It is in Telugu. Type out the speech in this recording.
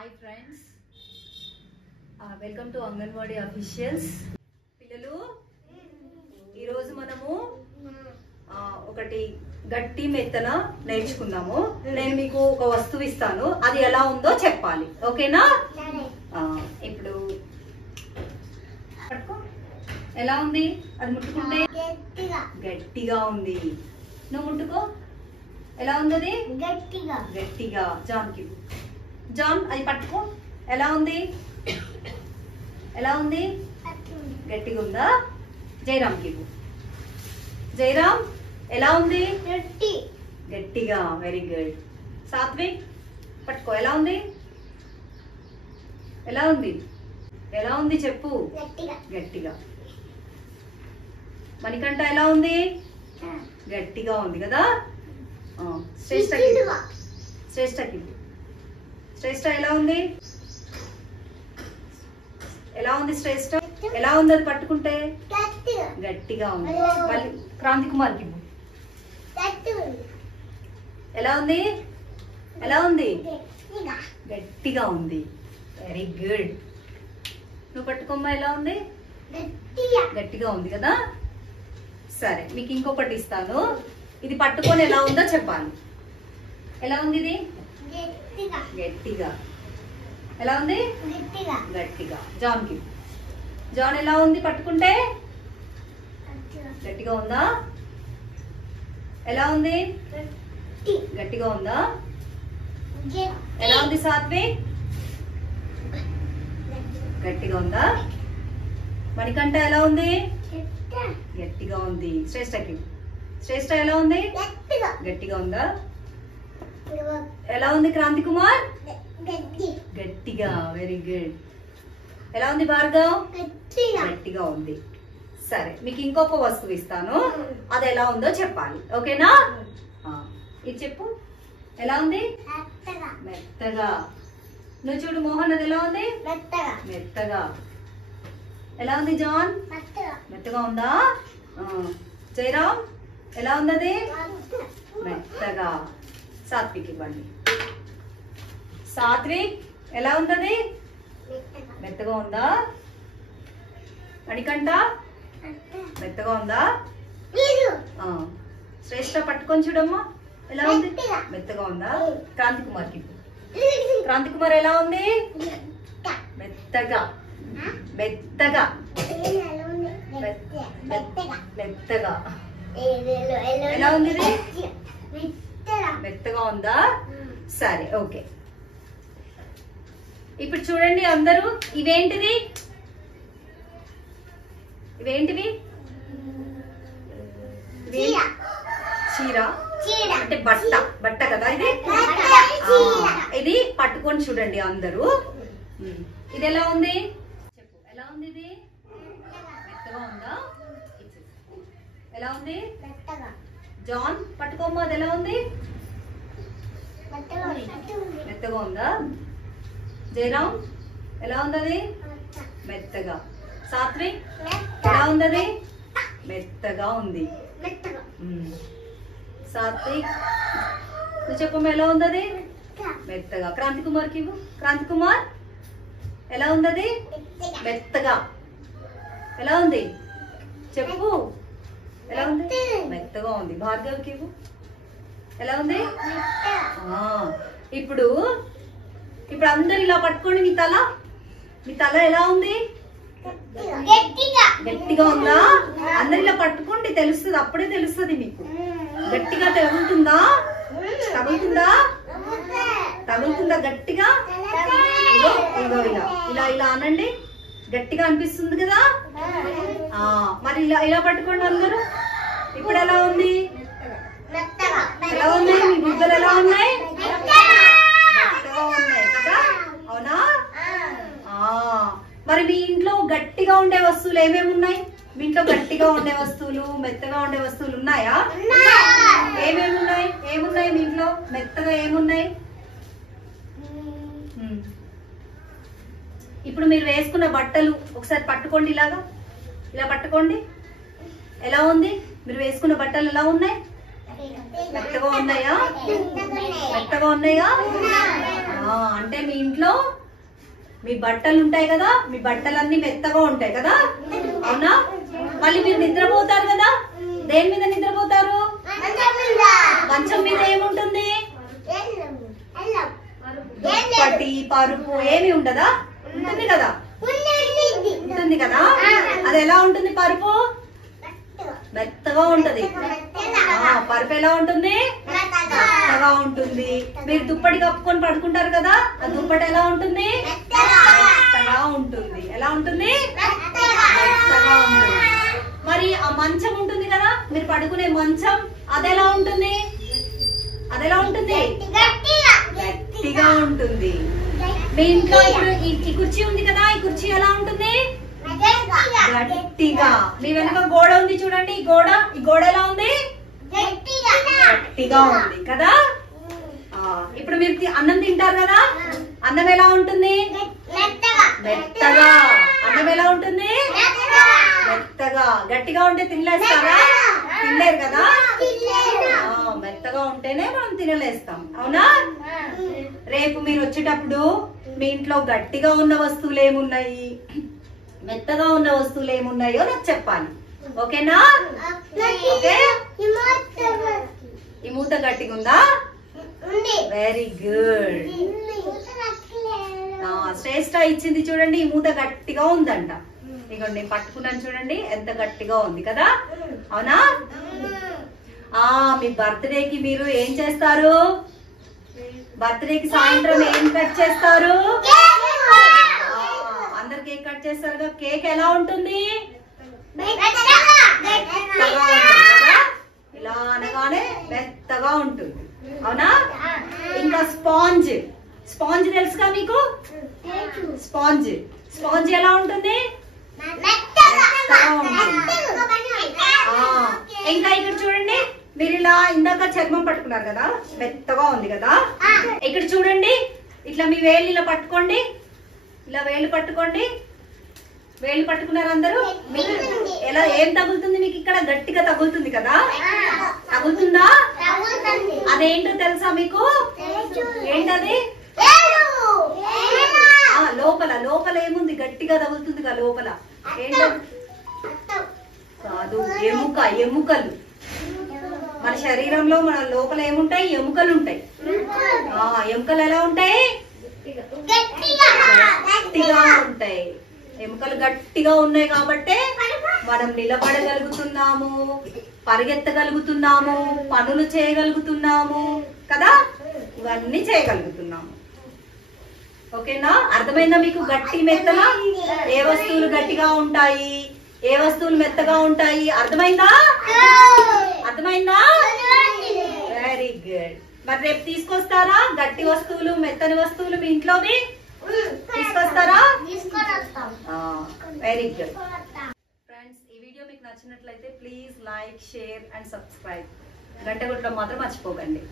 Hi friends, welcome to anganwadi officials. పిల్లలు, ఈరోజు మనము ఒకటి గట్టి మెత్తన నేర్చుకుందాము. నేను మీకు ఒక వస్తువు ఇస్తాను, అది ఎలా ఉందో చెప్పాలి. ఓకేనా? ఇప్పుడు ఎలా ఉంది? అది ముట్టుకుంటే గట్టిగా ఉంది. నువ్వు ముట్టుకో. ఎలా ఉంది అది? గట్టిగా. జాన్కి జాన్ అది పట్టుకో. ఎలా ఉంది? ఎలా ఉంది? గట్టిగా ఉందా? జయరామ్కి జయరామ్ ఎలా ఉంది? గట్టిగా. Very good. సాత్విక్ పట్టుకో. ఎలా ఉంది? ఎలా ఉంది? ఎలా ఉంది చెప్పు. గట్టిగా. మణికంఠ ఎలా ఉంది? గట్టిగా ఉంది కదా. శ్రేష్ఠ ఎలా ఉంది? ఎలా ఉంది శ్రేష్ఠ? ఎలా ఉంది అది పట్టుకుంటే? గట్టిగా ఉంది. మళ్ళీ క్రాంతి కుమార్కి ఎలా ఉంది? ఎలా ఉంది? గట్టిగా ఉంది. Very good. నువ్వు పట్టుకోమ్మా. ఎలా ఉంది? గట్టిగా ఉంది కదా. సరే, మీకు ఇంకొకటి ఇస్తాను. ఇది పట్టుకొని ఎలా ఉందో చెప్పాలి. ఎలా ఉంది ఇది? గట్టిగా. ఎలా ఉంది? గట్టిగా. జాన్కి జాన్ ఎలా ఉంది పట్టుకుంటే? గట్టిగా ఉందా? ఎలా ఉంది? గట్టిగా ఉందా? ఎలా ఉంది సాత్విక్? గట్టిగా ఉందా? మణికంఠ ఎలా ఉంది? గట్టిగా ఉంది. శ్రేష్ఠ ఎలా ఉంది? గట్టిగా ఉందా? ఎలా ఉంది క్రాంతి కుమార్? గట్టిగా. Very good. ఎలా ఉంది భార్గవ్? గట్టిగా ఉంది. సరే, మీకు ఇంకొక వస్తువు ఇస్తాను, అది ఎలా ఉందో చెప్పాలి. ఓకేనా? ఇది చెప్పు. ఎలా ఉంది? మెత్తగా. నువ్వు చూడు మోహన్, అది ఎలా ఉంది? మెత్తగా. ఎలా ఉంది జాన్? మెత్తగా ఉందా? జయరామ్ ఎలా ఉంది అది? మెత్తగా. సాత్విక్ ఇవ్వండి. సాత్విక్ ఎలా ఉంది అది? మెత్తగా ఉందా? మణికంఠ మెత్తగా ఉందా? శ్రేష్ఠ పట్టుకొని చూడమ్మా. ఎలా ఉంది? మెత్తగా ఉందా? క్రాంతి కుమార్కి క్రాంతి కుమార్ ఎలా ఉంది? మెత్తగా. మెత్తగా. మెత్తగా. ఎలా ఉంది ఇది? మెత్తగా ఉందా? సరే, ఓకే. ఇప్పుడు చూడండి అందరూ, ఇవేంటిది? ఇవేంటివి? చీర అంటే బట్ట కదా ఇది. ఇది పట్టుకొని చూడండి అందరూ. ఇది ఎలా ఉంది చెప్పు. ఎలా ఉంది ఇది? మెత్తగా ఉందా? ఎలా ఉంది? జాన్ పట్టుకోమ్మా. అది ఎలా ఉంది? మెత్తగా ఉందా? జయరామ్ ఎలా ఉంది అది? మెత్తగా. సాత్విక్ ఎలా ఉంది అది? మెత్తగా ఉంది. సాత్విక్ నువ్వు చెప్పమ్మా. ఎలా ఉంది అది? మెత్తగా. క్రాంతి కుమార్కి క్రాంతి కుమార్ ఎలా ఉంది అది? మెత్తగా. ఎలా ఉంది చెప్పు. ఎలా ఉంది? మెత్తగా ఉంది. భార్గవ్కి ఎలా ఉంది? ఇప్పుడు అందరు ఇలా పట్టుకోండి. మీ తల ఎలా ఉంది? గట్టిగా ఉందా? అందరు ఇలా పట్టుకోండి, తెలుస్తుంది. అప్పుడే తెలుస్తుంది మీకు. గట్టిగా తగులుతుందా? తగులుతుందా గట్టిగా? ఇలా ఇలా అనండి. గట్టిగా అనిపిస్తుంది కదా. మరి ఇలా పట్టుకోండి అందరూ. ఇప్పుడు ఎలా ఉంది? ఎలా ఉన్నాయి? మీ బుగ్గలు ఎలా ఉన్నాయి? మెత్తగా ఉన్నాయి కదా. అవునా? మరి మీ ఇంట్లో గట్టిగా ఉండే వస్తువులు ఏమేమి ఉన్నాయి? మీ ఇంట్లో గట్టిగా ఉండే వస్తువులు, మెత్తగా ఉండే వస్తువులు ఉన్నాయా? ఏమేమి ఉన్నాయి? ఏమున్నాయి మీ ఇంట్లో? మెత్తగా ఏమున్నాయి? ఇప్పుడు మీరు వేసుకున్న బట్టలు ఒకసారి పట్టుకోండి. ఇలా పట్టుకోండి. ఎలా ఉంది? మీరు వేసుకున్న బట్టలు ఎలా ఉన్నాయి? మెత్తగా ఉన్నాయా? మెత్తగా ఉన్నాయా? అంటే మీ ఇంట్లో మీ బట్టలు ఉంటాయి కదా, మీ బట్టలన్నీ మెత్తగా ఉంటాయి కదా, అవునా? మళ్ళీ మీరు నిద్రపోతారు కదా, దేని మీద నిద్రపోతారు? మంచం మీద ఏముంటుంది? దుప్పటి, పరుపు ఏమి ఉండదా? ఉంటుంది కదా, ఉంటుంది కదా. అది ఎలా ఉంటుంది? పరుపు మెత్తగా ఉంటది. పరుపు ఎలా ఉంటుంది? మెత్తగా ఉంటుంది. మీరు దుప్పటి కప్పుకొని పడుకుంటారు కదా, ఆ దుప్పటి ఎలా ఉంటుంది? మెత్తగా ఉంటుంది. ఎలా ఉంటుంది? మెత్తగా ఉంటుంది. మరి ఆ మంచం ఉంటుంది కదా, మీరు పడుకునే మంచం, అదెలా ఉంటుంది? అదెలా ఉంటుంది? గట్టిగా ఉంటుంది. మీ ఇంట్లో ఇప్పుడు ఈ కుర్చీ ఉంది కదా, ఈ కుర్చీ ఎలా ఉంటుంది? గట్టిగా. మీ వెనక గోడ ఉంది చూడండి, ఈ గోడ ఎలా ఉంది? గట్టిగా ఉంది కదా. ఇప్పుడు మీరు అన్నం తింటారు కదా, అన్నం ఎలా ఉంటుంది? మెత్తగా. అన్నం ఎలా ఉంటుంది? మెత్తగా. గట్టిగా ఉంటే తినలేస్తారా? తినలేరు కదా. మెత్తగా ఉంటేనే మనం తినలేస్తాం, అవునా? రేపు మీరు వచ్చేటప్పుడు మీ ఇంట్లో గట్టిగా ఉన్న వస్తువులు ఏమున్నాయి, మెత్తగా ఉన్న వస్తువులు ఏమున్నాయో నాకు చెప్పాలి, ఓకేనా? ఓకే. ఈ మూత గట్టిగా ఉందా? Very good. శ్రేష్ఠ ఇచ్చింది చూడండి, ఈ మూత గట్టిగా ఉందంట. ఇదిగోండి నేను పట్టుకున్నాను చూడండి, ఎంత గట్టిగా ఉంది కదా, అవునా? మీ బర్త్డేకి మీరు ఏం చేస్తారు? బర్త్డేకి సాయంత్రం ఏం కట్ చేస్తారు? అందరు కేక్ కట్ చేస్తారు. కేక్ ఎలా ఉంటుంది? ఇలా అనగానే మెత్తగా ఉంటుంది, అవునా? ఇంకా స్పాంజ్ తెలుసుగా మీకు? స్పాంజ్ ఎలా ఉంటుంది? ఇంకా ఇక్కడ చూడండి, మీరు ఇలా ఇందాక చర్మం పట్టుకున్నారు కదా, మెత్తగా ఉంది కదా. ఇక్కడ చూడండి, ఇట్లా మీ వేలు ఇలా పట్టుకోండి, ఇలా వేలు పట్టుకోండి. వేలు పట్టుకున్నారు అందరూ. ఎలా ఏం తగులుతుంది మీకు? ఇక్కడ గట్టిగా తగులుతుంది కదా, తగులుతుందా? అదేంటో తెలుసా మీకు? ఏంటది? లోపల ఏముంది? గట్టిగా తగులుతుంది కదా లోపల. ఏంటో కాదు, ఎముకలు. మన శరీరంలో మన లోపల ఏముంటాయి? ఎముకలు ఉంటాయి. ఎముకలు ఎలా ఉంటాయి? గట్టిగా ఉంటాయి. ఎముకలు గట్టిగా ఉన్నాయి కాబట్టి మనం నిలబడగలుగుతున్నాము, పరిగెత్తగలుగుతున్నాము, పనులు చేయగలుగుతున్నాము కదా, ఇవన్నీ చేయగలుగుతున్నాము. ఓకేనా? అర్థమైందా మీకు? గట్టి మెత్తగా ఏ వస్తువులు గట్టిగా ఉంటాయి, ఏ వస్తువులు మెత్తగా ఉంటాయి? అర్థమైందా? Very good. మరి రేపు తీసుకొస్తారా గట్టి వస్తువులు, మెత్తని వస్తువులు మీ ఇంట్లోవి? తీసుకొస్తారా? Very good. ఫ్రెండ్స్, ఈ వీడియో మీకు నచ్చినట్లయితే please like, share and subscribe. గంట కొట్టడం మాత్రం మర్చిపోకండి.